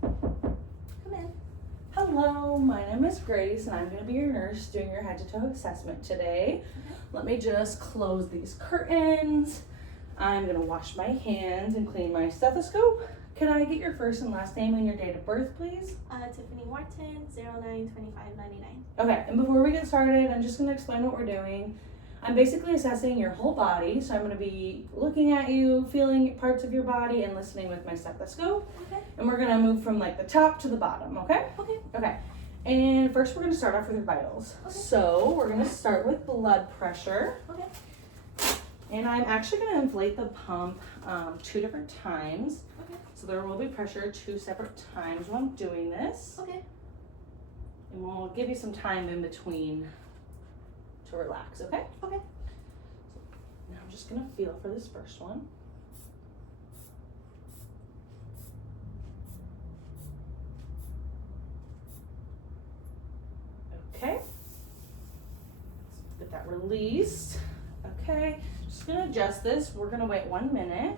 Come in. Hello, my name is Grace and I'm going to be your nurse doing your head to toe assessment today. Okay. Let me just close these curtains. I'm going to wash my hands and clean my stethoscope. Can I get your first and last name and your date of birth, please? Tiffany Martin, 092599. Okay, and before we get started, I'm just going to explain what we're doing. I'm basically assessing your whole body, so I'm going to be looking at you, feeling parts of your body, and listening with my stethoscope. Okay. And we're going to move from like the top to the bottom, okay? Okay. Okay. And first we're going to start off with your vitals. Okay. So we're going to start with blood pressure. Okay. And I'm actually going to inflate the pump 2 different times. Okay. So there will be pressure 2 separate times while I'm doing this. Okay. And we'll give you some time in between to relax, okay? Okay. Now I'm just going to feel for this first one. Okay. Let's get that released. Okay. Just going to adjust this. We're going to wait 1 minute.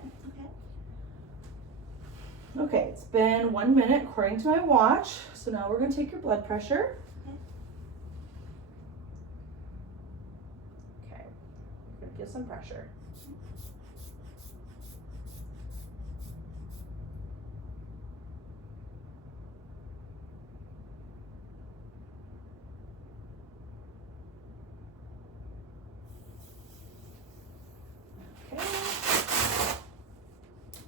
Okay. Okay, it's been 1 minute according to my watch. So now we're going to take your blood pressure. Okay. We're going to give some pressure.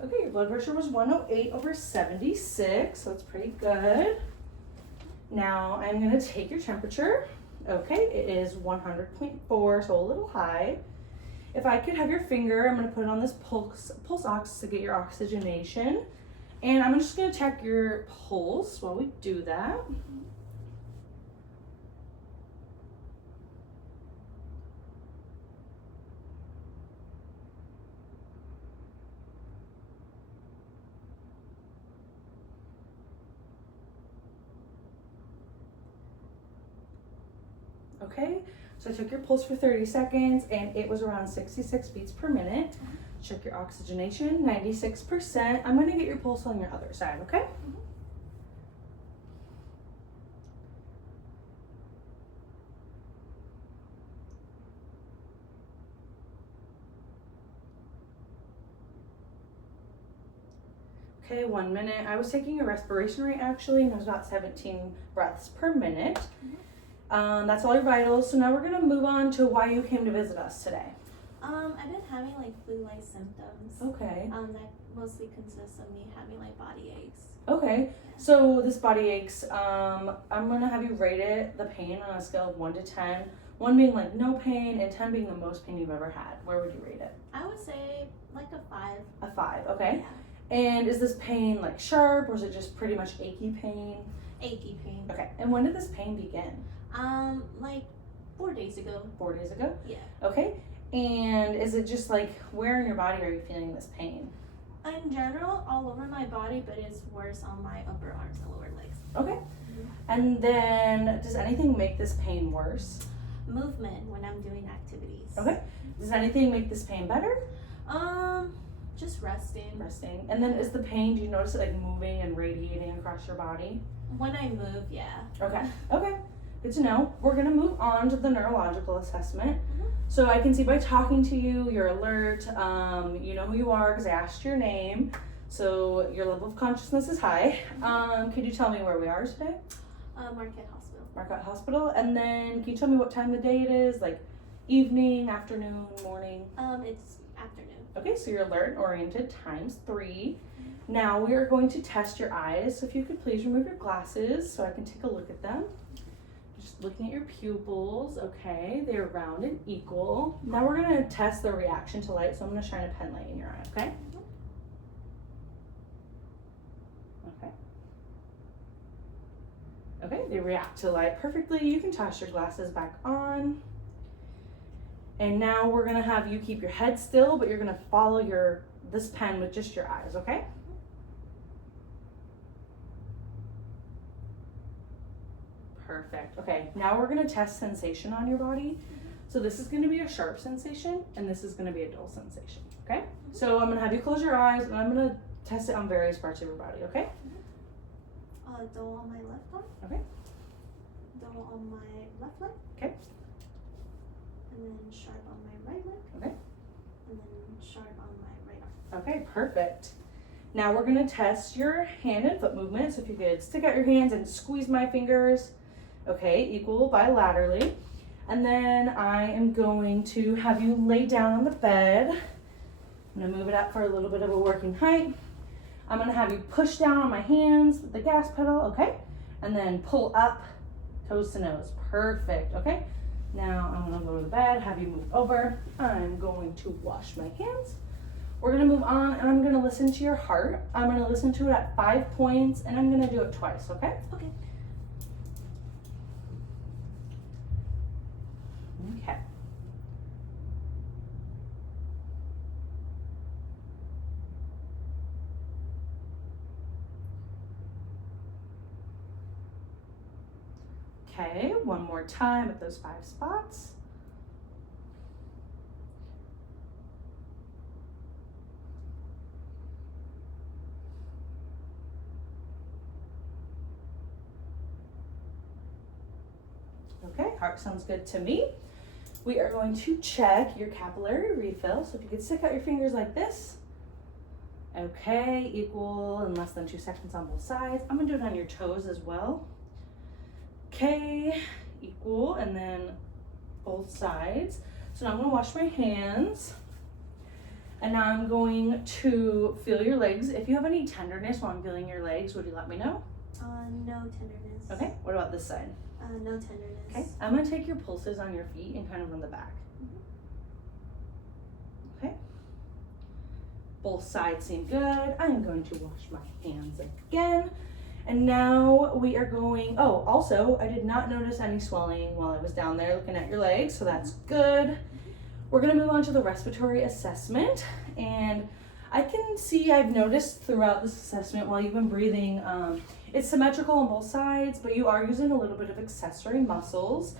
Okay, your blood pressure was 108/76, so that's pretty good. Now I'm going to take your temperature. Okay, it is 100.4, so a little high. If I could have your finger, I'm going to put it on this pulse ox to get your oxygenation. And I'm just going to check your pulse while we do that. Okay, so I took your pulse for 30 seconds and it was around 66 beats per minute. Check your oxygenation, 96%. I'm going to get your pulse on your other side, okay? Okay, 1 minute. I was taking a respiration rate actually, and it was about 17 breaths per minute. That's all your vitals. So now we're gonna move on to why you came to visit us today. I've been having like flu-like symptoms. Okay. That mostly consists of me having like body aches. Okay. So this body aches, I'm gonna have you rate it, the pain on a scale of 1 to 10. 1 being like no pain and 10 being the most pain you've ever had. Where would you rate it? I would say like a 5. A 5, okay. Yeah. And is this pain like sharp or is it just pretty much achy pain? Achy pain. Okay. And when did this pain begin? Like 4 days ago. 4 days ago? Yeah. Okay. And is it just like where in your body are you feeling this pain? In general, all over my body, but it's worse on my upper arms and lower legs. Okay. And then does anything make this pain worse? Movement when I'm doing activities. Okay. Does anything make this pain better? Just resting. Resting. And then is the pain, do you notice it like moving and radiating across your body? When I move, yeah. Okay. Okay. Good to know. We're going to move on to the neurological assessment. So I can see by talking to you, you're alert, you know who you are because I asked your name. So your level of consciousness is high. Could you tell me where we are today? Marquette Hospital. Marquette Hospital. And then can you tell me what time of the day it is? Like evening, afternoon, morning? It's afternoon. Okay, so you're alert and oriented times 3. Now we are going to test your eyes. So if you could please remove your glasses so I can take a look at them. Just looking at your pupils. Okay, they're round and equal. Now we're going to test the reaction to light. So I'm going to shine a pen light in your eye, okay? Okay. Okay, they react to light perfectly. You can toss your glasses back on. And now we're gonna have you keep your head still, but you're gonna follow this pen with just your eyes, okay? Perfect. Okay, now we're gonna test sensation on your body. So this is gonna be a sharp sensation, and this is gonna be a dull sensation, okay? So I'm gonna have you close your eyes, and I'm gonna test it on various parts of your body, okay? Dull on my left arm. Okay. Dull on my left leg. Okay. And then sharp on my right leg. Okay. And then sharp on my right arm. Okay, perfect. Now we're gonna test your hand and foot movement. So if you could stick out your hands and squeeze my fingers. Okay, equal bilaterally. And then I am going to have you lay down on the bed. I'm gonna move it up for a little bit of a working height. I'm gonna have you push down on my hands with the gas pedal, okay? And then pull up, toes to nose, perfect, okay? Now I'm gonna go to the bed, have you move over. I'm going to wash my hands. We're gonna move on and I'm gonna listen to your heart. I'm gonna listen to it at 5 points and I'm gonna do it twice, okay? Okay. Okay. Okay, one more time at those 5 spots. Okay, heart sounds good to me. We are going to check your capillary refill. So if you could stick out your fingers like this. Okay, equal in less than 2 seconds on both sides. I'm gonna do it on your toes as well. Okay, equal, and then both sides. So now I'm gonna wash my hands. And now I'm going to feel your legs. If you have any tenderness while I'm feeling your legs, would you let me know? No tenderness. Okay, what about this side? No tenderness. Okay, I'm gonna take your pulses on your feet and kind of on the back. Okay. Both sides seem good. I'm going to wash my hands again. And now we are going, oh, also, I did not notice any swelling while I was down there looking at your legs, so that's good. We're gonna move on to the respiratory assessment. And I can see, I've noticed throughout this assessment while you've been breathing, it's symmetrical on both sides, but you are using a little bit of accessory muscles.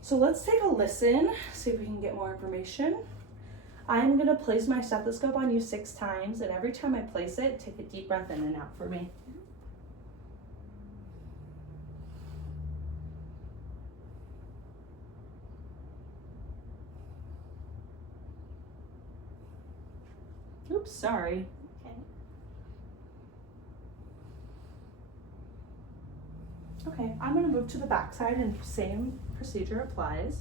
So let's take a listen, see if we can get more information. I'm gonna place my stethoscope on you 6 times, and every time I place it, take a deep breath in and out for me. Oops, sorry. Okay. Okay, I'm gonna move to the back side and same procedure applies.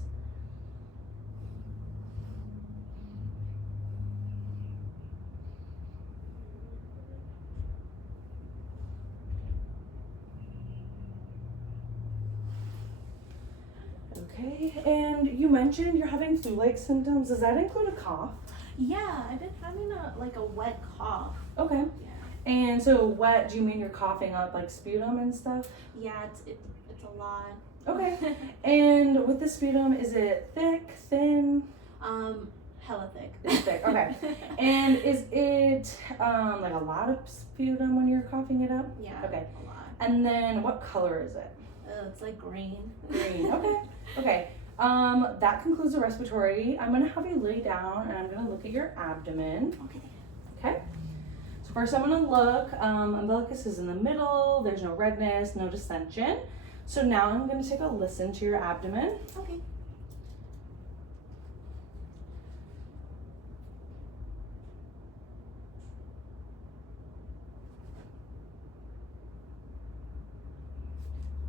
Okay, and you mentioned you're having flu-like symptoms. Does that include a cough? Yeah, I've been having a wet cough. Okay. Yeah. And so wet, do you mean you're coughing up like sputum and stuff? Yeah, it's a lot. Okay. And with the sputum, is it thick, thin? Hella thick. It's thick, okay. And is it like a lot of sputum when you're coughing it up? Yeah. Okay. A lot. And then what color is it? It's like green. Green, okay. Okay. That concludes the respiratory. I'm gonna have you lay down and I'm gonna look at your abdomen. Okay. Okay. So first I'm gonna look, umbilicus is in the middle, there's no redness, no distension. So now I'm gonna take a listen to your abdomen. Okay.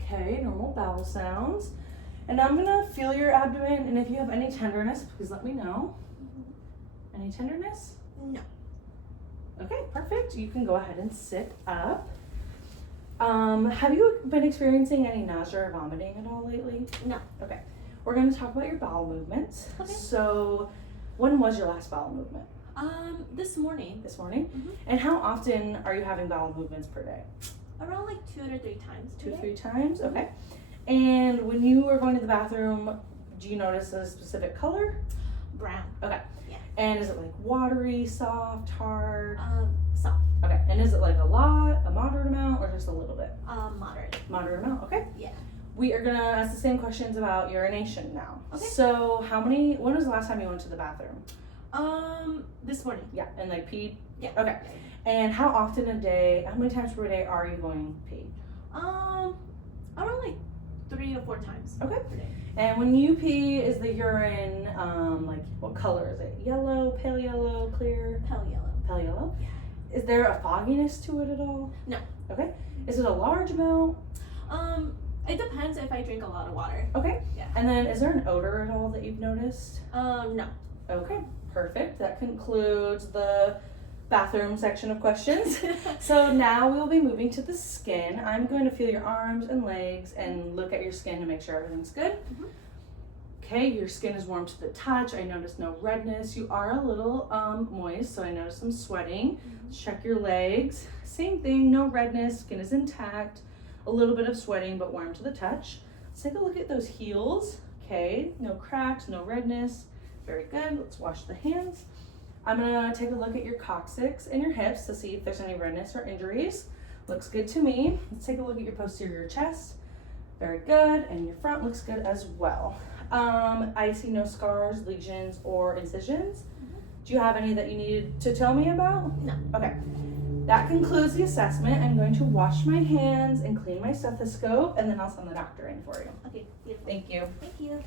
Okay, normal bowel sounds. And I'm gonna feel your abdomen, and if you have any tenderness, please let me know. Any tenderness? No. Okay, perfect. You can go ahead and sit up. Have you been experiencing any nausea or vomiting at all lately? No. Okay. We're gonna talk about your bowel movements. Okay. So, when was your last bowel movement? This morning. This morning? Mhm. And how often are you having bowel movements per day? Around like 2 to 3 times. 2 to today. 3 times? Okay. And when you are going to the bathroom, do you notice a specific color? Brown. Okay. Yeah. And is it like watery, soft, hard? Soft. Okay. And is it like a lot, a moderate amount, or just a little bit? Moderate. Moderate amount. Okay. Yeah. We are gonna ask the same questions about urination now. Okay. So when was the last time you went to the bathroom? This morning. Yeah. And like peed? Yeah. Okay. And how often a day, how many times per day are you going pee? Around like 3 to 4 times. Okay. Per day. And when you pee, is the urine, like, what color is it? Yellow, pale yellow, clear? Pale yellow. Pale yellow? Yeah. Is there a fogginess to it at all? No. Okay. Is it a large amount? It depends if I drink a lot of water. Okay. Yeah. And then is there an odor at all that you've noticed? No. Okay, perfect. That concludes the bathroom section of questions. So now we'll be moving to the skin. I'm going to feel your arms and legs and look at your skin to make sure everything's good. Mhm. Okay, your skin is warm to the touch. I noticed no redness. You are a little moist, so I noticed some sweating. Check your legs. Same thing, no redness, skin is intact. A little bit of sweating, but warm to the touch. Let's take a look at those heels. Okay, no cracks, no redness. Very good. Let's wash the hands. I'm gonna take a look at your coccyx and your hips to see if there's any redness or injuries. Looks good to me. Let's take a look at your posterior chest. Very good. And your front looks good as well. I see no scars, lesions, or incisions. Do you have any that you needed to tell me about? No. Okay. That concludes the assessment. I'm going to wash my hands and clean my stethoscope, and then I'll send the doctor in for you. Okay, beautiful. Thank you. Thank you.